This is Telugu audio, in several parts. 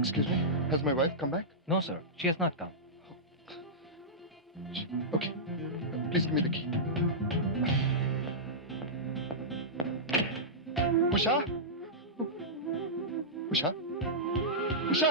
Excuse me, has my wife come back? No, sir. She has not come. Okay, please give me the key. Usha? Usha? Usha?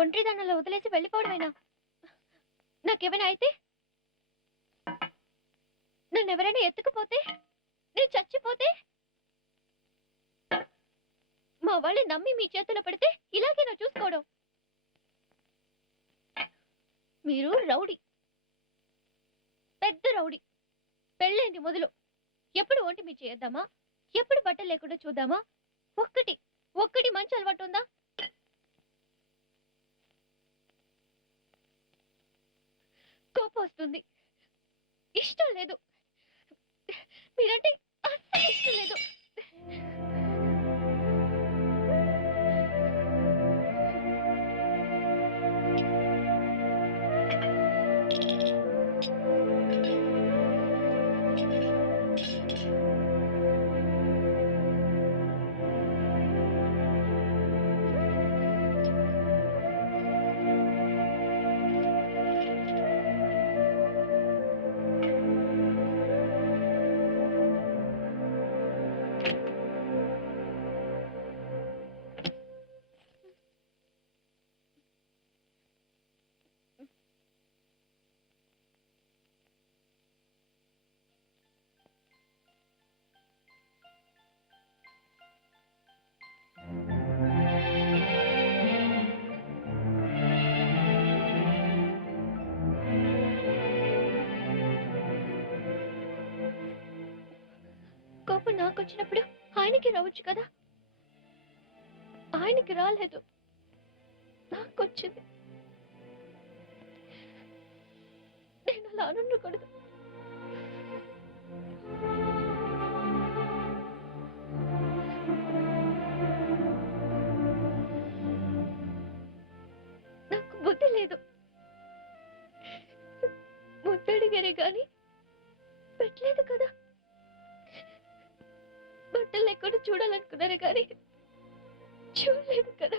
ఒంటరి దానిలో వదిలేసి వెళ్ళిపోవడమేనా? నాకేమైనా అయితే, నన్ను ఎవరైనా ఎత్తుకుపోతే, నేను చచ్చిపోతే, మా వాళ్ళు నమ్మి మీ చేతిలో పెడితే ఇలాగే నా చూసుకోవడం. మీరు రౌడీ, పెద్ద రౌడీ. పెళ్ళైంది మొదలు ఎప్పుడు ఒంటి మీ చేద్దామా, ఎప్పుడు బట్టలు లేకుండా చూద్దామా? ఒక్కటి మంచి అలవాటు ఉందా? కోపం వస్తుంది, ఇష్టం లేదు, మీరంటే అస్సలు ఇష్టం లేదు. కోపం నాకు వచ్చినప్పుడు ఆయనకి రావచ్చు కదా, ఆయనకి రాలేదు, నాకు వచ్చింది. నేను అలా అనుకోకూడదు. నాకు బుద్ధి లేదు. ముద్దడిగారే గాని పెట్టలేదు కదా. బట్టలు లేకుండా చూడాలనుకున్నారే కానీ చూడలేదు కదా.